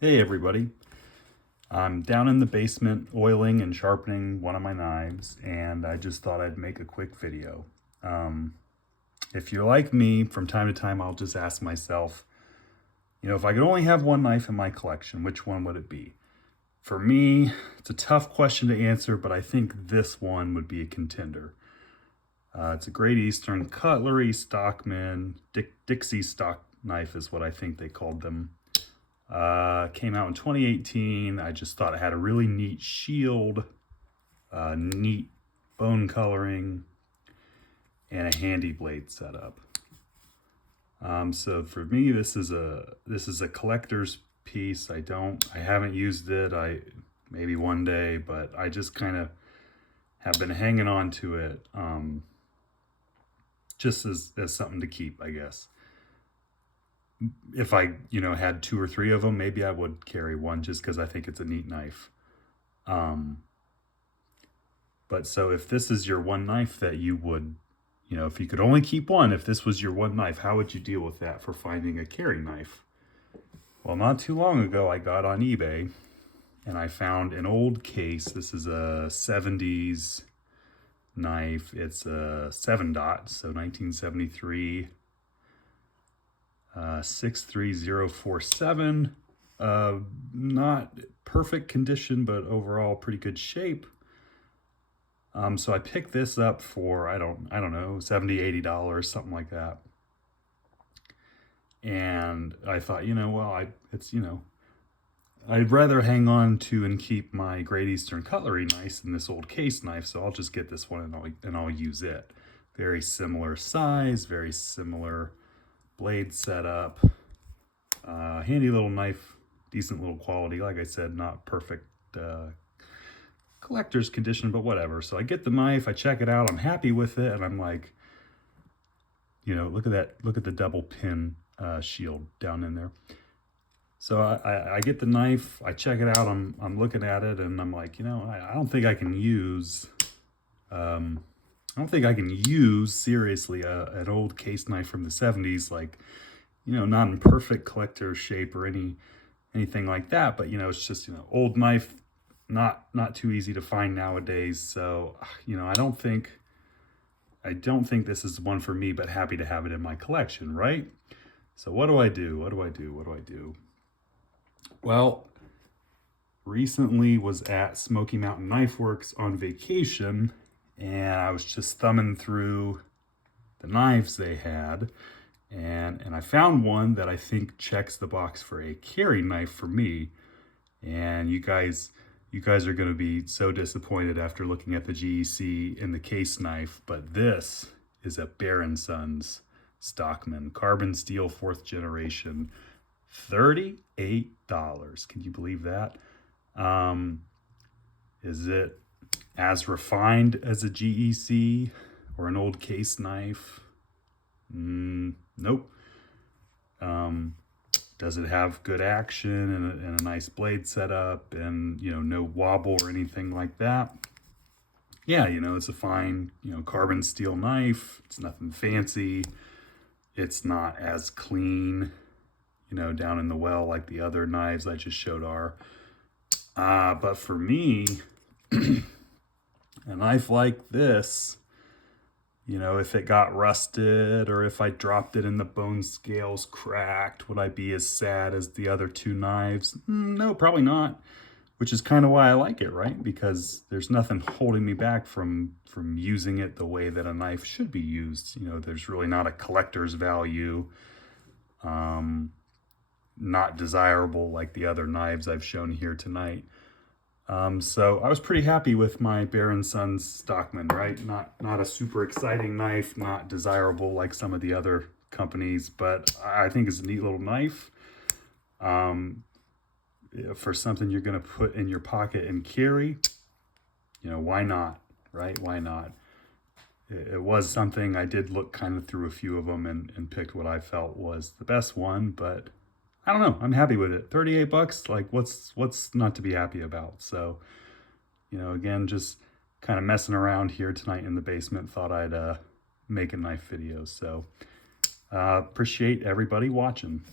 Hey everybody, I'm down in the basement oiling and sharpening one of my knives, and I just thought I'd make a quick video. Um, if you're like me, from time to time I'll just ask myself, if I could only have one knife in my collection, which one would it be? For me, it's a tough question to answer, but I think this one would be a contender. It's a Great Eastern Cutlery Stockman, Dixie stock knife is what I think they called them. Came out in 2018. I just thought it had a really neat shield, neat bone coloring, and a handy blade setup. So for me, this is a collector's piece. I haven't used it. Maybe one day, but I just kind of have been hanging on to it, just as something to keep, I guess. If I, had two or three of them, maybe I would carry one just because I think it's a neat knife. But so if this is your one knife that you would, if you could only keep one, if this was your one knife, how would you deal with that for finding a carry knife? Well, not too long ago, I got on eBay and I found an old case. This is a 70s knife. It's a 7-dot, so 1973. 63047. Not perfect condition, but overall pretty good shape. So I picked this up for I don't know, $70-$80, something like that. And I thought, I'd rather hang on to and keep my Great Eastern Cutlery knife than this old case knife, so I'll just get this one and I'll use it. Very similar size, very similar blade setup, handy little knife, decent little quality. Like I said, not perfect collector's condition, but whatever. So I get the knife, I check it out, I'm happy with it, and I'm like, look at that, look at the double pin shield down in there. So I get the knife, I check it out, I'm looking at it, and I'm like, I don't think I can use seriously an old case knife from the 70s, like, not in perfect collector shape or anything like that. But, it's just, old knife, not too easy to find nowadays. So, I don't think this is one for me, but happy to have it in my collection, right? So what do I do? Well, recently was at Smoky Mountain Knife Works on vacation, and I was just thumbing through the knives they had, and I found one that I think checks the box for a carry knife for me. And you guys are going to be so disappointed after looking at the GEC and the case knife, but this is a Bear & Sons Stockman carbon steel 4th generation, $38. Can you believe that? Is it as refined as a GEC or an old case knife? Nope. Does it have good action and a nice blade setup and, no wobble or anything like that? Yeah, it's a fine, carbon steel knife. It's nothing fancy. It's not as clean, down in the well like the other knives I just showed are. But for me, a knife like this, if it got rusted or if I dropped it and the bone scales cracked, would I be as sad as the other two knives? No, probably not. Which is kind of why I like it, right? Because there's nothing holding me back from using it the way that a knife should be used. There's really not a collector's value. Not desirable like the other knives I've shown here tonight. So I was pretty happy with my Bear & Sons Stockman, right? Not a super exciting knife, not desirable like some of the other companies, but I think it's a neat little knife. For something you're going to put in your pocket and carry, why not, right? Why not? It was something I did look kind of through a few of them and picked what I felt was the best one, but I don't know. I'm happy with it. $38, like what's not to be happy about? So, again, just kind of messing around here tonight in the basement. Thought I'd make a knife video. So, appreciate everybody watching.